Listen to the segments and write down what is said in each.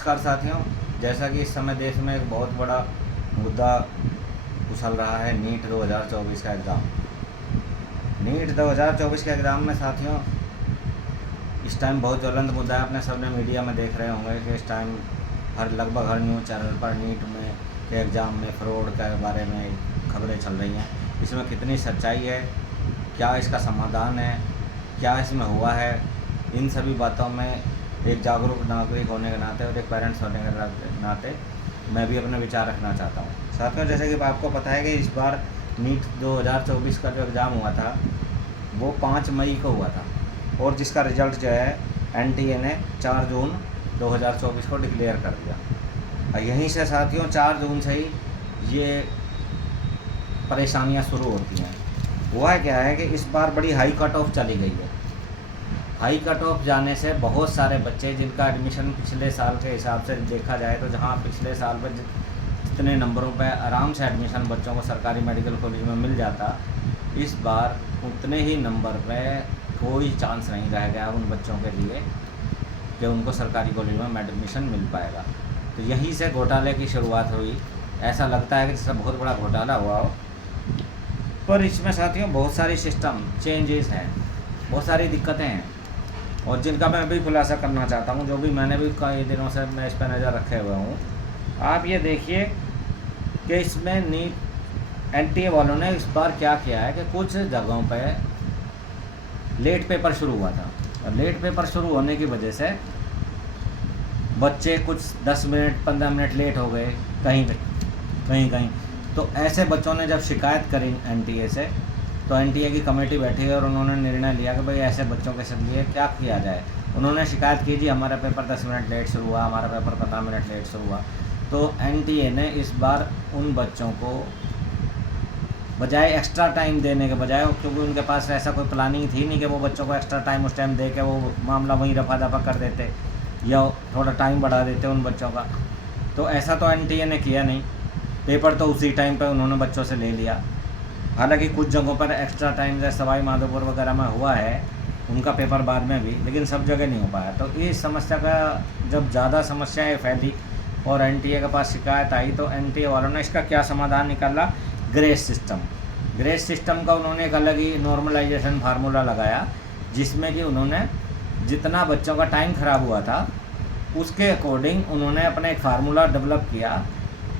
नमस्कार साथियों, जैसा कि इस समय देश में एक बहुत बड़ा मुद्दा उछल रहा है नीट 2024 का एग्ज़ाम। नीट 2024 के एग्ज़ाम में साथियों इस टाइम बहुत ज्वलंत मुद्दा है। अपने सबने मीडिया में देख रहे होंगे कि इस टाइम लगभग हर न्यूज़ चैनल पर नीट में के एग्ज़ाम में फ्रॉड के बारे में खबरें चल रही हैं। इसमें कितनी सच्चाई है, क्या इसका समाधान है, क्या इसमें हुआ है, इन सभी बातों में एक जागरूक नागरिक होने के नाते और एक पेरेंट्स होने के नाते मैं भी अपने विचार रखना चाहता हूँ। साथियों, जैसे कि आपको पता है कि इस बार नीट 2024 का जो एग्ज़ाम हुआ था वो 5 मई को हुआ था और जिसका रिज़ल्ट जो है एनटीए ने 4 जून 2024 को डिक्लेयर कर दिया। यहीं से साथियों 4 जून से ही ये परेशानियां शुरू होती हैं। हुआ क्या है कि इस बार बड़ी हाई कट ऑफ चली गई है। हाई कट ऑफ जाने से बहुत सारे बच्चे जिनका एडमिशन पिछले साल के हिसाब से देखा जाए तो जहां पिछले साल पर जितने नंबरों पे आराम से एडमिशन बच्चों को सरकारी मेडिकल कॉलेज में मिल जाता, इस बार उतने ही नंबर पे कोई चांस नहीं रह गया उन बच्चों के लिए कि उनको सरकारी कॉलेज में एडमिशन मिल पाएगा। तो यहीं से घोटाले की शुरुआत हुई। ऐसा लगता है कि जैसे बहुत बड़ा घोटाला हुआ हो, पर इसमें साथियों बहुत सारी सिस्टम चेंजेस हैं, बहुत सारी दिक्कतें हैं और जिनका मैं भी खुलासा करना चाहता हूँ, जो भी मैंने भी कई दिनों से मैं इस पर नज़र रखे हुए हूँ। आप ये देखिए कि इसमें नीट एनटीए वालों ने इस बार क्या किया है कि कुछ जगहों पे लेट पेपर शुरू हुआ था और लेट पेपर शुरू होने की वजह से बच्चे कुछ 10 मिनट 15 मिनट लेट हो गए कहीं। तो ऐसे बच्चों ने जब शिकायत करी एनटीए से, तो एनटीए की कमेटी बैठी और उन्होंने निर्णय लिया कि भाई ऐसे बच्चों के लिए क्या किया जाए। उन्होंने शिकायत की, जी हमारा पेपर 10 मिनट लेट शुरू हुआ, हमारा पेपर 15 मिनट लेट शुरू हुआ। तो एनटीए ने इस बार उन बच्चों को बजाय एक्स्ट्रा टाइम देने के बजाय, क्योंकि उनके पास ऐसा कोई प्लानिंग थी नहीं कि वो बच्चों को एक्स्ट्रा टाइम उस टाइम दे के वो मामला वहीं रफा दफा कर देते या थोड़ा टाइम बढ़ा देते उन बच्चों का, तो ऐसा तो एनटीए ने किया नहीं। पेपर तो उसी टाइम पर उन्होंने बच्चों से ले लिया। हालांकि कुछ जगहों पर एक्स्ट्रा टाइम जैसे सवाई माधोपुर वगैरह में हुआ है उनका पेपर बाद में भी, लेकिन सब जगह नहीं हो पाया। तो इस समस्या का जब ज़्यादा समस्याएं फैली और एनटीए के पास शिकायत आई, तो एनटीए वालों ने इसका क्या समाधान निकाला, ग्रेस सिस्टम का उन्होंने एक अलग ही नॉर्मलाइजेशन फार्मूला लगाया, जिसमें कि उन्होंने जितना बच्चों का टाइम ख़राब हुआ था उसके अकॉर्डिंग उन्होंने अपना एक फार्मूला डेवलप किया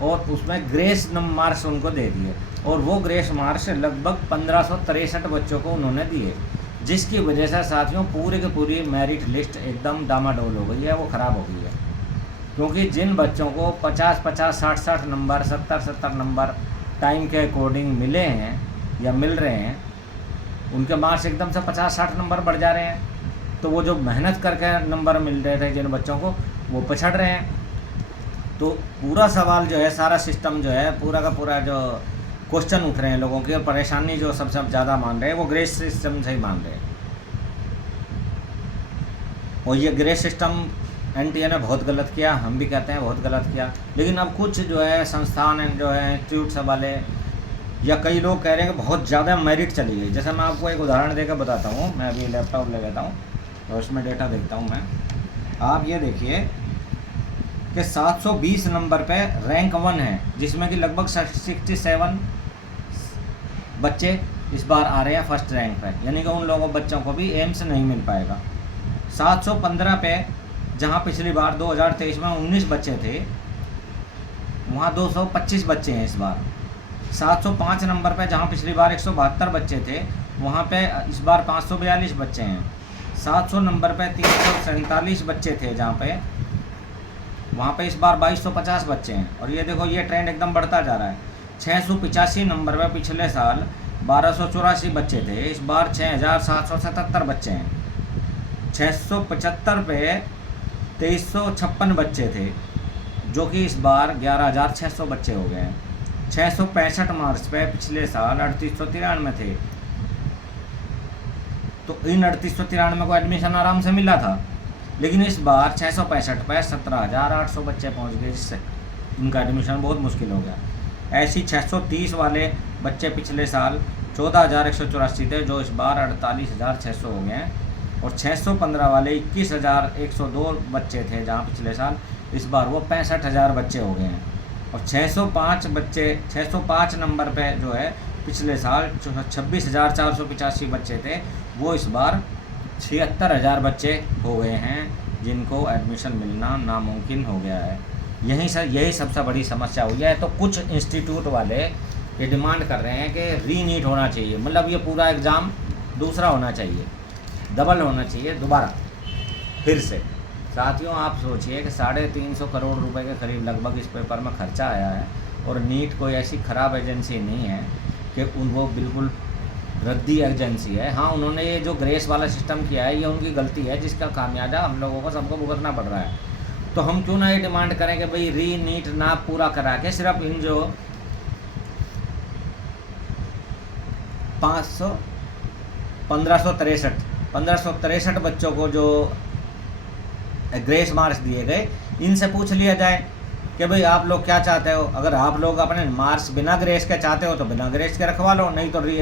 और उसमें ग्रेस मार्क्स उनको दे दिए और वो ग्रेस मार्क्स लगभग 1563 बच्चों को उन्होंने दिए, जिसकी वजह से साथियों पूरी की पूरी मेरिट लिस्ट एकदम डामाडोल हो गई है, वो ख़राब हो गई है। क्योंकि जिन बच्चों को 50-50, 60-60 नंबर, 70-70 नंबर टाइम के अकॉर्डिंग मिले हैं या मिल रहे हैं, उनके मार्क्स एकदम से 50-60 नंबर बढ़ जा रहे हैं। तो वो जो मेहनत करके नंबर मिल रहे थे जिन बच्चों को, वो पछड़ रहे हैं। तो पूरा सवाल जो है, सारा सिस्टम जो है, पूरा का पूरा जो क्वेश्चन उठ रहे हैं लोगों की और परेशानी जो सबसे ज़्यादा मान रहे हैं वो ग्रेस सिस्टम से ही मान रहे हैं। और ये ग्रेस सिस्टम एनटीए ने बहुत गलत किया, हम भी कहते हैं बहुत गलत किया। लेकिन अब कुछ जो है संस्थान जो है इंस्टीट्यूट वाले या कई लोग कह रहे हैं कि बहुत ज़्यादा मेरिट चली गई। जैसे मैं आपको एक उदाहरण देकर बताता हूँ। मैं अभी लैपटॉप ले लेता हूँ और उसमें डेटा देखता हूँ मैं। आप ये देखिए कि 720 नंबर पे रैंक 1 है, जिसमें कि लगभग 67 बच्चे इस बार आ रहे हैं फर्स्ट रैंक पे, यानी कि उन लोगों बच्चों को भी एम्स नहीं मिल पाएगा। 715 पे, जहां पिछली बार 2023 में 19 बच्चे थे, वहां 225 बच्चे हैं इस बार। 705 नंबर पे, जहां पिछली बार 172 बच्चे थे, वहां पे इस बार 542 बच्चे हैं। 700 नंबर पे 347 बच्चे थे, जहाँ पे वहाँ पे इस बार 2250 बच्चे हैं। और ये देखो, ये ट्रेंड एकदम बढ़ता जा रहा है। 685 नंबर पे पिछले साल 1284 बच्चे थे, इस बार 6777 बच्चे हैं। 675 पे 2356 बच्चे थे, जो कि इस बार 11600 बच्चे हो गए हैं। 665 मार्क्स पे पिछले साल 3893 थे, तो इन 3893 को एडमिशन आराम से मिला था। लेकिन इस बार 665 पे 17800 बच्चे पहुंच गए, जिससे उनका एडमिशन बहुत मुश्किल हो गया। ऐसी 630 वाले बच्चे पिछले साल 14184 थे, जो इस बार 48600 हो गए हैं। और 615 वाले 21102 बच्चे थे, जहां पिछले साल इस बार वो 65,000 बच्चे हो गए हैं। और 605 नंबर पे जो है पिछले साल 26,485 बच्चे थे, वो इस बार 76,000 बच्चे हो गए हैं जिनको एडमिशन मिलना नामुमकिन हो गया है। यही सबसे बड़ी समस्या हुई है। तो कुछ इंस्टीट्यूट वाले ये डिमांड कर रहे हैं कि रीनीट होना चाहिए, मतलब ये पूरा एग्ज़ाम दूसरा होना चाहिए, डबल होना चाहिए दोबारा फिर से। साथियों, आप सोचिए कि 350 करोड़ रुपए के करीब लगभग इस पेपर में खर्चा आया है, और नीट कोई ऐसी ख़राब एजेंसी नहीं है कि वो बिल्कुल रद्दी एजेंसी है। हाँ, उन्होंने ये जो ग्रेस वाला सिस्टम किया है ये उनकी गलती है, जिसका खामियाजा हम लोगों को सबको भुगतना पड़ रहा है। तो हम क्यों ना ये डिमांड करें कि भाई री नीट ना पूरा करा के सिर्फ इन जो 1563 बच्चों को जो ग्रेस मार्क्स दिए गए, इनसे पूछ लिया जाए कि भाई आप लोग क्या चाहते हो। अगर आप लोग अपने मार्क्स बिना ग्रेस के चाहते हो तो बिना ग्रेस के रखवा लो, नहीं तो री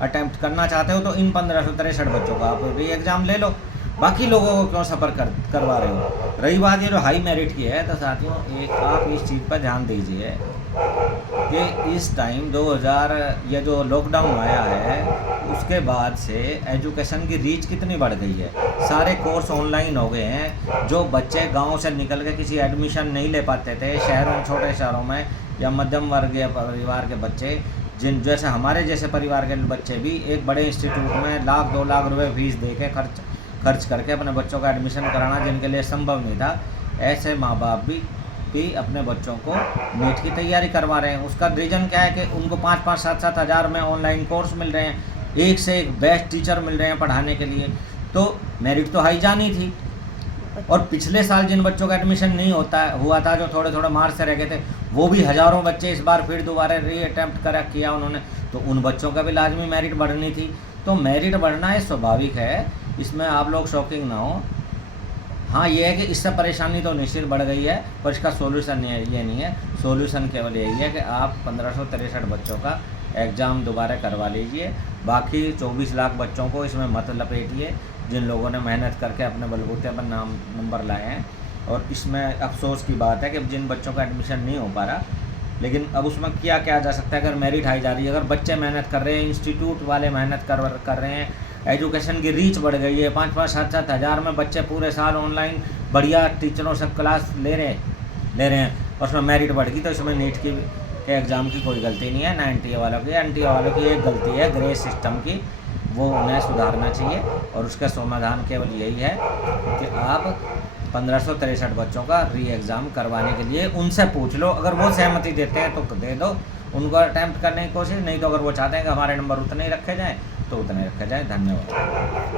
अटैम्प्ट करना चाहते हो तो इन 1563 बच्चों का आप री एग्ज़ाम ले लो, बाकी लोगों को क्यों सफ़र करवा रहे हो। रही बात ये जो हाई मेरिट की है, तो साथियों एक आप इस चीज़ पर ध्यान दीजिए कि इस टाइम 2000 ये जो लॉकडाउन आया है उसके बाद से एजुकेशन की रीच कितनी बढ़ गई है। सारे कोर्स ऑनलाइन हो गए हैं। जो बच्चे गांव से निकल के किसी एडमिशन नहीं ले पाते थे शहरों, छोटे शहरों में, या मध्यम वर्गीय परिवार के बच्चे, जैसे हमारे जैसे परिवार के बच्चे भी एक बड़े इंस्टीट्यूट में 1-2 लाख रुपए फीस दे के खर्च करके अपने बच्चों का एडमिशन कराना जिनके लिए संभव नहीं था, ऐसे माँ बाप भी अपने बच्चों को नीट की तैयारी करवा रहे हैं। उसका रीज़न क्या है कि उनको 5-5, 7-7 हज़ार में ऑनलाइन कोर्स मिल रहे हैं, एक से एक बेस्ट टीचर मिल रहे हैं पढ़ाने के लिए। तो मेरिट तो हाई जानी थी। और पिछले साल जिन बच्चों का एडमिशन नहीं हुआ था, जो थोड़े मार्क्स से रह गए थे, वो भी हज़ारों बच्चे इस बार फिर दोबारा री अटैम्प्ट किया उन्होंने, तो उन बच्चों का भी लाजमी मेरिट बढ़नी थी। तो मेरिट बढ़ना ये स्वाभाविक है, इसमें आप लोग शॉकिंग ना हो। हाँ, ये है कि इससे परेशानी तो निश्चित बढ़ गई है, पर इसका सोल्यूशन ये नहीं है। सोल्यूशन केवल यही है कि आप 1563 बच्चों का एग्ज़ाम दोबारा करवा लीजिए, बाकी 24 लाख बच्चों को इसमें मत लपेटिए जिन लोगों ने मेहनत करके अपने बलबूते पर नंबर लाए हैं। और इसमें अफसोस की बात है कि जिन बच्चों का एडमिशन नहीं हो पा रहा, लेकिन अब उसमें क्या जा सकता है। अगर मेरिट हाई जा रही है, अगर बच्चे मेहनत कर रहे हैं, इंस्टीट्यूट वाले मेहनत कर रहे हैं, एजुकेशन की रीच बढ़ गई है, 5-5, 7-7 हज़ार में बच्चे पूरे साल ऑनलाइन बढ़िया टीचरों से क्लास ले रहे हैं, और उसमें मेरिट बढ़ गई, तो इसमें नीट के एग्ज़ाम की कोई गलती नहीं है, ना एनटीए वालों की। एनटीए वालों की एक गलती है ग्रेस सिस्टम की, वो उन्हें सुधारना चाहिए। और उसका समाधान केवल यही है कि आप 1563 बच्चों का री एग्ज़ाम करवाने के लिए उनसे पूछ लो। अगर वो सहमति देते हैं तो दे दो, उनको अटैम्प्ट करने की कोशिश, नहीं तो अगर वो चाहते हैं कि हमारे नंबर उतने ही रखे जाएँ तो उतने रखे जाएँ। धन्यवाद।